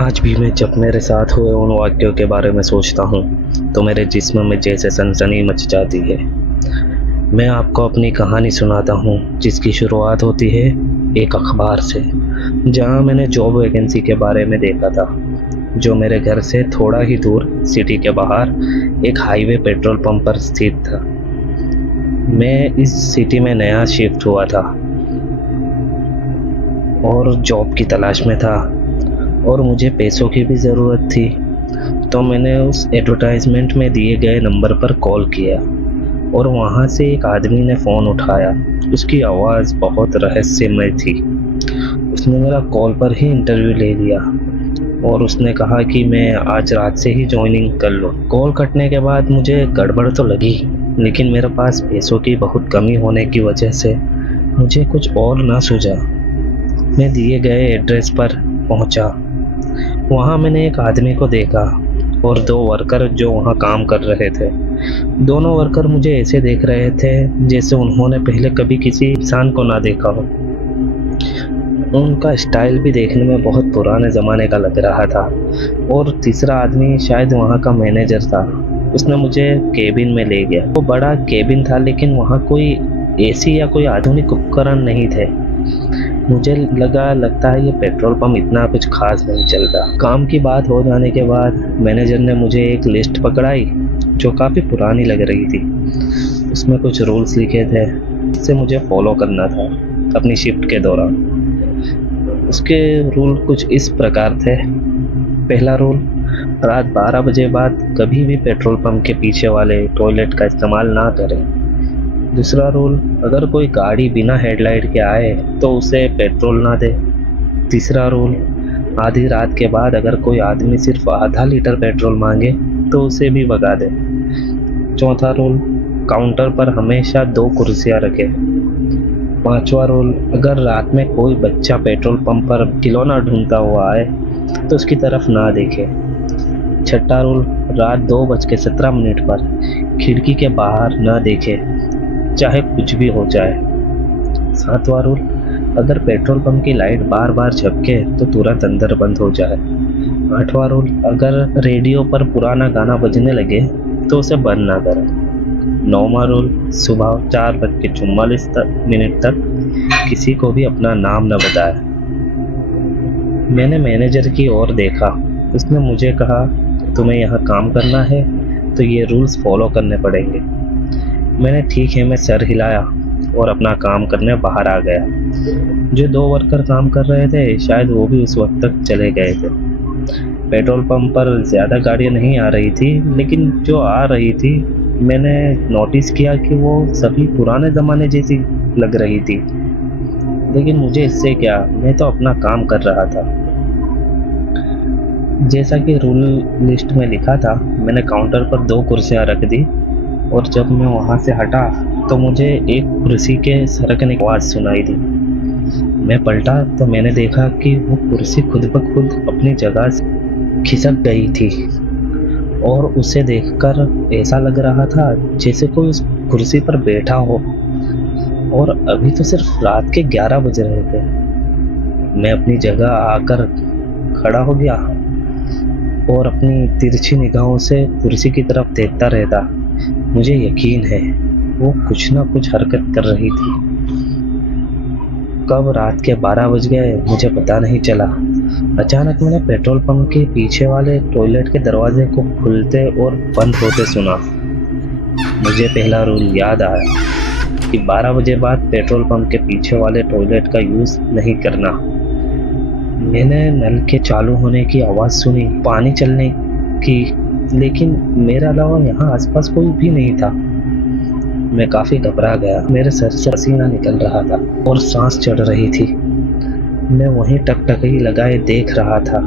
आज भी मैं जब मेरे साथ हुए उन वाक़यों के बारे में सोचता हूँ तो मेरे जिस्म में जैसे सनसनी मच जाती है। मैं आपको अपनी कहानी सुनाता हूँ जिसकी शुरुआत होती है एक अखबार से, जहाँ मैंने जॉब वैकेंसी के बारे में देखा था, जो मेरे घर से थोड़ा ही दूर सिटी के बाहर एक हाईवे पेट्रोल पंप पर स्थित था। मैं इस सिटी में नया शिफ्ट हुआ था और जॉब की तलाश में था और मुझे पैसों की भी ज़रूरत थी। तो मैंने उस एडवर्टाइजमेंट में दिए गए नंबर पर कॉल किया और वहाँ से एक आदमी ने फ़ोन उठाया। उसकी आवाज़ बहुत रहस्यमय थी। उसने मेरा कॉल पर ही इंटरव्यू ले लिया और उसने कहा कि मैं आज रात से ही ज्वाइनिंग कर लूँ। कॉल कटने के बाद मुझे गड़बड़ तो लगी, लेकिन मेरे पास पैसों की बहुत कमी होने की वजह से मुझे कुछ और ना सूझा। मैं दिए गए एड्रेस पर पहुंचा। वहां मैंने एक आदमी को देखा और दो वर्कर जो वहां काम कर रहे थे। दोनों वर्कर मुझे ऐसे देख रहे थे जैसे उन्होंने पहले कभी किसी इंसान को ना देखा हो। उनका स्टाइल भी देखने में बहुत पुराने ज़माने का लग रहा था। और तीसरा आदमी शायद वहाँ का मैनेजर था। उसने मुझे केबिन में ले गया। वो बड़ा केबिन था, लेकिन वहाँ कोई एसी या कोई आधुनिक उपकरण नहीं थे। मुझे लगता है ये पेट्रोल पंप इतना कुछ खास नहीं चलता। काम की बात हो जाने के बाद मैनेजर ने मुझे एक लिस्ट पकड़ाई जो काफ़ी पुरानी लग रही थी। उसमें कुछ रूल्स लिखे थे जिसे मुझे फॉलो करना था अपनी शिफ्ट के दौरान। उसके रूल कुछ इस प्रकार थे। पहला रूल, रात 12 बजे बाद कभी भी पेट्रोल पंप के पीछे वाले टॉयलेट का इस्तेमाल ना करें। दूसरा रूल, अगर कोई गाड़ी बिना हेडलाइट के आए तो उसे पेट्रोल ना दे। तीसरा रूल, आधी रात के बाद अगर कोई आदमी सिर्फ आधा लीटर पेट्रोल मांगे तो उसे भी भगा दे। चौथा रूल, काउंटर पर हमेशा 2 कुर्सियां रखे। पांचवा रूल, अगर रात में कोई बच्चा पेट्रोल पंप पर खिलौना ढूंढता हुआ आए तो उसकी तरफ ना देखे। छठा रूल, रात 2:17 पर खिड़की के बाहर ना देखे, चाहे कुछ भी हो जाए। सातवां रूल, अगर पेट्रोल पंप की लाइट बार बार झपके तो तुरंत अंदर बंद हो जाए। आठवां रूल, अगर रेडियो पर पुराना गाना बजने लगे तो उसे बंद ना करें। नौवां रूल, सुबह 4:44 तक किसी को भी अपना नाम न बताए। मैंने मैनेजर की ओर देखा। उसने मुझे कहा, तुम्हें यहाँ काम करना है तो ये रूल्स फॉलो करने पड़ेंगे। मैंने ठीक है में सर हिलाया और अपना काम करने बाहर आ गया। जो 2 वर्कर काम कर रहे थे शायद वो भी उस वक्त तक चले गए थे। पेट्रोल पंप पर ज़्यादा गाड़ियाँ नहीं आ रही थी, लेकिन जो आ रही थी मैंने नोटिस किया कि वो सभी पुराने ज़माने जैसी लग रही थी। लेकिन मुझे इससे क्या, मैं तो अपना काम कर रहा था। जैसा कि रूल लिस्ट में लिखा था, मैंने काउंटर पर 2 कुर्सियाँ रख दी और जब मैं वहाँ से हटा तो मुझे एक कुर्सी के सरकने की आवाज़ सुनाई दी। मैं पलटा तो मैंने देखा कि वो कुर्सी खुद ब खुद अपनी जगह से खिसक गई थी और उसे देखकर ऐसा लग रहा था जैसे कोई उस कुर्सी पर बैठा हो। और अभी तो सिर्फ रात के 11 बज रहे थे। मैं अपनी जगह आकर खड़ा हो गया और अपनी तिरछी निगाहों से कुर्सी की तरफ देखता रहता। मुझे यकीन है वो कुछ ना कुछ हरकत कर रही थी। कब रात के 12 बज गए मुझे पता नहीं चला। अचानक मैंने पेट्रोल पंप के पीछे वाले टॉयलेट के दरवाजे को खुलते और बंद होते सुना। मुझे पहला रूल याद आया कि 12 बजे बाद पेट्रोल पंप के पीछे वाले टॉयलेट का यूज़ नहीं करना। मैंने नल के चालू होने की आवाज़ सुनी, पानी चलने की, लेकिन मेरे अलावा यहाँ आसपास कोई भी नहीं था। मैं काफ़ी घबरा गया। मेरे सर से पसीना निकल रहा था और सांस चढ़ रही थी। मैं वहीं टकटकी लगाए देख रहा था।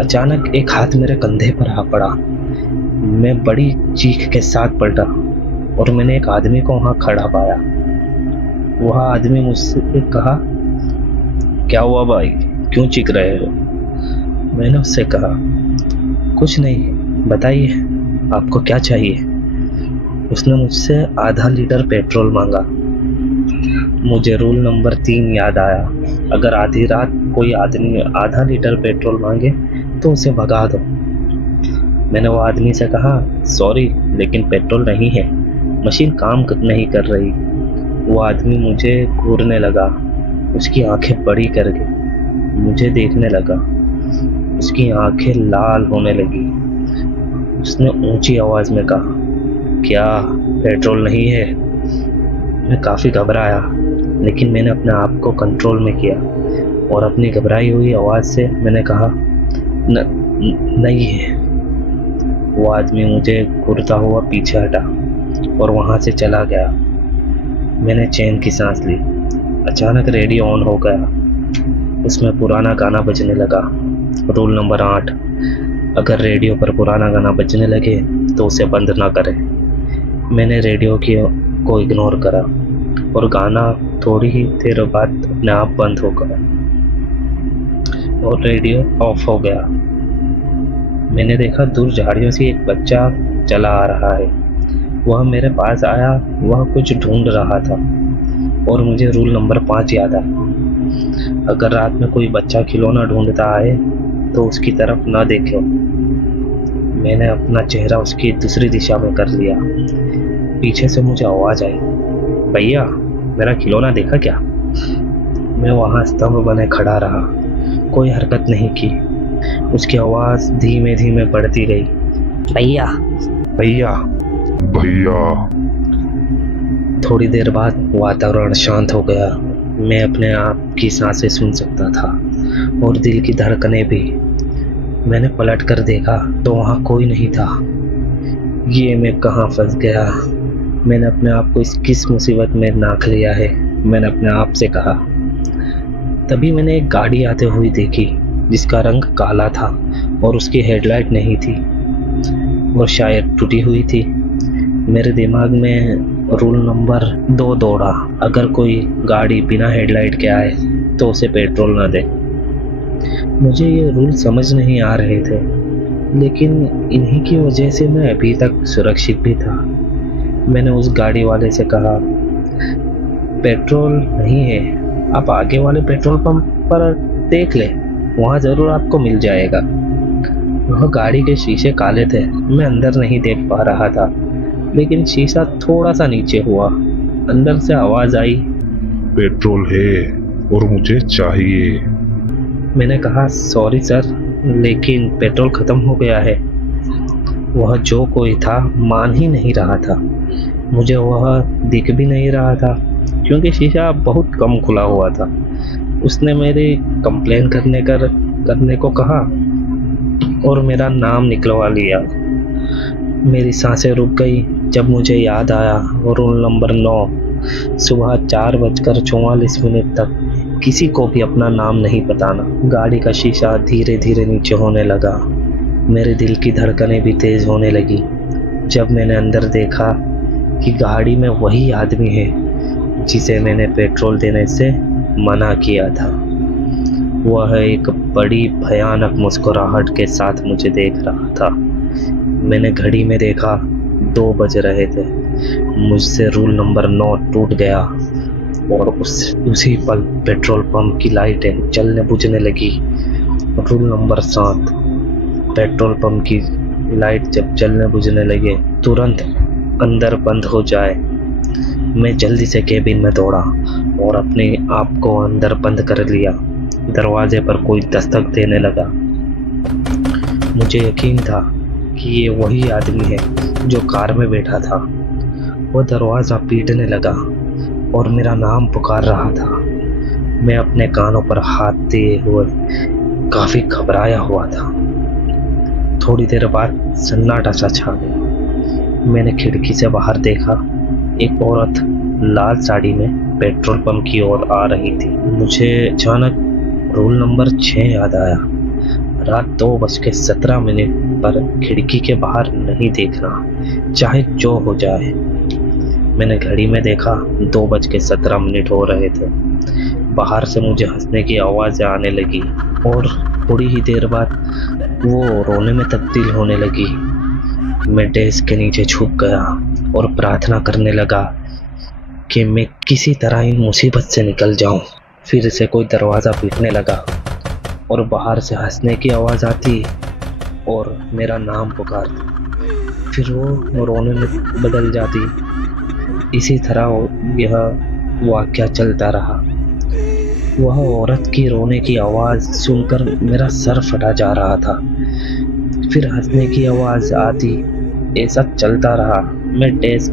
अचानक एक हाथ मेरे कंधे पर आ पड़ा। मैं बड़ी चीख के साथ पलटा और मैंने एक आदमी को वहाँ खड़ा पाया। वह आदमी मुझसे कहा, क्या हुआ भाई, क्यों चीख रहे हो? मैंने उससे कहा, कुछ नहीं, बताइए आपको क्या चाहिए। उसने मुझसे आधा लीटर पेट्रोल मांगा। मुझे रूल नंबर 3 याद आया। अगर आधी रात कोई आदमी आधा लीटर पेट्रोल मांगे तो उसे भगा दो। मैंने वो आदमी से कहा, सॉरी लेकिन पेट्रोल नहीं है, मशीन काम नहीं कर रही। वो आदमी मुझे घूरने लगा, उसकी आंखें बड़ी करके मुझे देखने लगा, उसकी आंखें लाल होने लगी। उसने ऊंची आवाज में कहा, क्या पेट्रोल नहीं है? मैं काफ़ी घबराया, लेकिन मैंने अपने आप को कंट्रोल में किया और अपनी घबराई हुई आवाज़ से मैंने कहा, नहीं है। वो आदमी मुझे घूरता हुआ पीछे हटा और वहाँ से चला गया। मैंने चैन की सांस ली। अचानक रेडियो ऑन हो गया। उसमें पुराना गाना बजने लगा। रूल नंबर 8, अगर रेडियो पर पुराना गाना बजने लगे तो उसे बंद ना करें। मैंने रेडियो को इग्नोर करा और गाना थोड़ी ही देर बाद अपने आप बंद हो गया और रेडियो ऑफ हो गया। मैंने देखा दूर झाड़ियों से एक बच्चा चला आ रहा है। वह मेरे पास आया। वह कुछ ढूंढ रहा था और मुझे रूल नंबर 5 याद आया, अगर रात में कोई बच्चा खिलौना ढूंढता आए तो उसकी तरफ ना देखो। मैंने अपना चेहरा उसकी दूसरी दिशा में कर लिया। पीछे से मुझे आवाज़ आई, भैया मेरा खिलौना देखा क्या? मैं वहाँ स्तंभ बने खड़ा रहा, कोई हरकत नहीं की। उसकी आवाज़ धीमे धीमे बढ़ती गई, भैया भैया भैया। थोड़ी देर बाद वातावरण शांत हो गया। मैं अपने आप की सांसें सुन सकता था और दिल की धड़कनें भी। मैंने पलट कर देखा तो वहाँ कोई नहीं था। ये मैं कहाँ फंस गया? मैंने अपने आप को किस मुसीबत में नाख लिया है? मैंने अपने आप से कहा। तभी मैंने एक गाड़ी आते हुई देखी जिसका रंग काला था और उसकी हेडलाइट नहीं थी और शायद टूटी हुई थी। मेरे दिमाग में रूल नंबर 2 दौड़ा, अगर कोई गाड़ी बिना हेडलाइट के आए तो उसे पेट्रोल ना दे। मुझे ये रूल समझ नहीं आ रहे थे, लेकिन इन्हीं की वजह से मैं अभी तक सुरक्षित भी था। मैंने उस गाड़ी वाले से कहा, पेट्रोल नहीं है, आप आगे वाले पेट्रोल पंप पर देख ले, वहाँ ज़रूर आपको मिल जाएगा। वह गाड़ी के शीशे काले थे, मैं अंदर नहीं देख पा रहा था, लेकिन शीशा थोड़ा सा नीचे हुआ। अंदर से आवाज़ आई, पेट्रोल है और मुझे चाहिए। मैंने कहा, सॉरी सर, लेकिन पेट्रोल ख़त्म हो गया है। वह जो कोई था मान ही नहीं रहा था। मुझे वह दिख भी नहीं रहा था क्योंकि शीशा बहुत कम खुला हुआ था। उसने मेरी कंप्लेन करने को कहा और मेरा नाम निकलवा लिया। मेरी सांसें रुक गई जब मुझे याद आया रूल नंबर 9, सुबह 4:44 तक किसी को भी अपना नाम नहीं बताना। गाड़ी का शीशा धीरे धीरे नीचे होने लगा। मेरे दिल की धड़कनें भी तेज होने लगी जब मैंने अंदर देखा कि गाड़ी में वही आदमी है जिसे मैंने पेट्रोल देने से मना किया था। वह एक बड़ी भयानक मुस्कुराहट के साथ मुझे देख रहा था। मैंने घड़ी में देखा 2 बज रहे थे। मुझसे रूल नंबर 9 टूट गया और उसी पल पेट्रोल पंप की लाइटें जलने बुझने लगी। रूल नंबर 7, पेट्रोल पंप की लाइट जब जलने बुझने लगे तुरंत अंदर बंद हो जाए। मैं जल्दी से केबिन में दौड़ा और अपने आप को अंदर बंद कर लिया। दरवाजे पर कोई दस्तक देने लगा। मुझे यकीन था कि ये वही आदमी है जो कार में बैठा था। वो दरवाज़ा पीटने लगा और मेरा नाम पुकार रहा था। मैं अपने कानों पर हाथ दिए हुए काफ़ी घबराया हुआ था। थोड़ी देर बाद सन्नाटा सा छा गया। मैंने खिड़की से बाहर देखा, एक औरत लाल साड़ी में पेट्रोल पंप की ओर आ रही थी। मुझे अचानक रूल नंबर 6 याद आया। रात 2:17 पर खिड़की के बाहर नहीं देखना, चाहे जो हो जाए। मैंने घड़ी में देखा 2:17 हो रहे थे। बाहर से मुझे हंसने की आवाज़ें आने लगी और थोड़ी ही देर बाद वो रोने में तब्दील होने लगी। मैं डेस्क के नीचे छुप गया और प्रार्थना करने लगा कि मैं किसी तरह इन मुसीबत से निकल जाऊं। फिर से कोई दरवाज़ा पीटने लगा और बाहर से हंसने की आवाज़ आती और मेरा नाम पुकारती। फिर वो रोने में बदल जाती। इसी तरह यह वाक़या चलता रहा। वह औरत की रोने की आवाज़ सुनकर मेरा सर फटा जा रहा था। फिर हंसने की आवाज़ आती। ऐसा चलता रहा। मैं डेस्क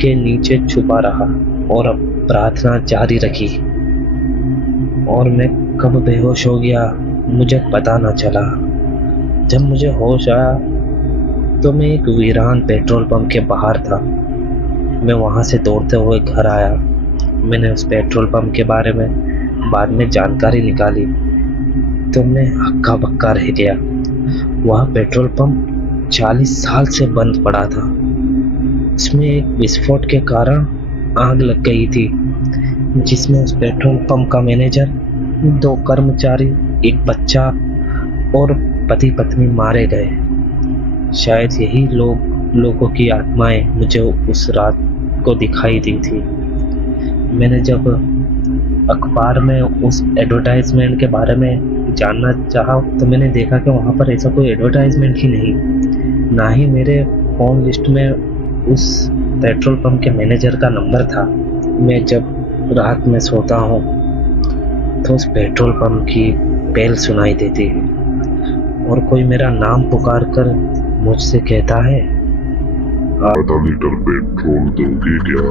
के नीचे छुपा रहा और अब प्रार्थना जारी रखी और मैं कब बेहोश हो गया मुझे पता न चला। जब मुझे होश आया तो मैं एक वीरान पेट्रोल पंप के बाहर था। मैं वहाँ से दौड़ते हुए घर आया। मैंने उस पेट्रोल पंप के बारे में बाद में जानकारी निकाली तो मैं हक्का बक्का रह गया। वह पेट्रोल पंप 40 साल से बंद पड़ा था। इसमें एक विस्फोट के कारण आग लग गई थी जिसमें उस पेट्रोल पंप का मैनेजर, 2 कर्मचारी, एक बच्चा और पति पत्नी मारे गए। शायद यही लोगों की आत्माएं मुझे उस रात को दिखाई दी थी। मैंने जब अखबार में उस एडवर्टाइजमेंट के बारे में जानना चाहा तो मैंने देखा कि वहाँ पर ऐसा कोई एडवर्टाइजमेंट ही नहीं, ना ही मेरे फ़ोन लिस्ट में उस पेट्रोल पंप के मैनेजर का नंबर था। मैं जब रात में सोता हूँ तो उस पेट्रोल पंप की बेल सुनाई देती है और कोई मेरा नाम पुकार कर मुझसे कहता है, आधा लीटर पेट्रोल दोगे क्या?